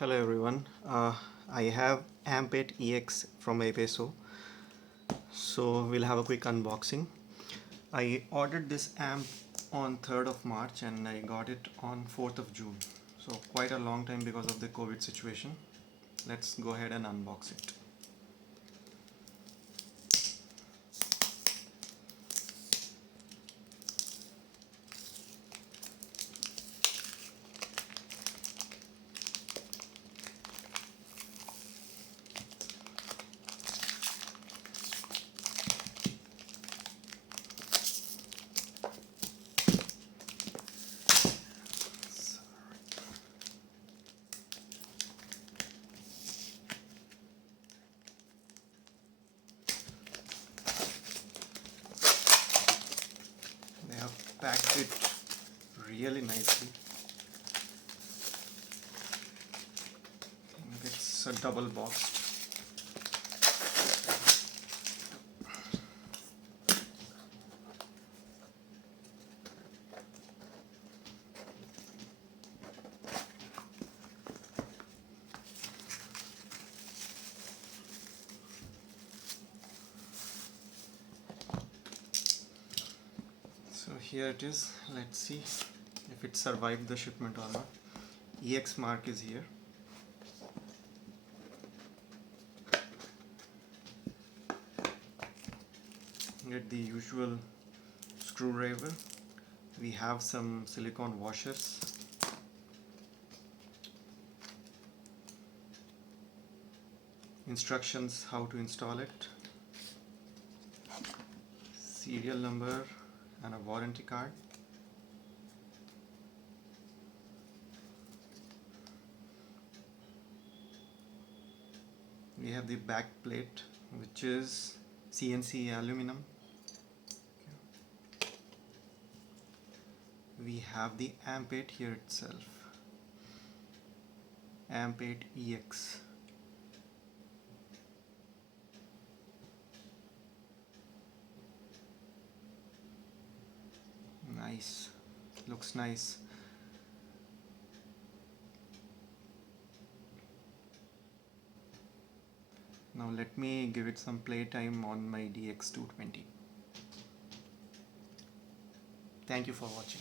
Hello everyone. I have AMP8-EX from APM8EX, so we'll have a quick unboxing. I ordered this amp on 3rd of March and I got it on 4th of June. So quite a long time because of the COVID situation. Let's go ahead and unbox it. They have packed it really nicely. It's a double box. So here it is. Let's see if it survived the shipment or not. EX mark is here. Get the usual screwdriver. We have some silicone washers. Instructions how to install it. Serial number and a warranty card. We have the back plate, which is CNC aluminum. We have the AMP8 here itself, AMP8-EX. Nice, looks nice. Now let me give it some playtime on my DX220. Thank you for watching.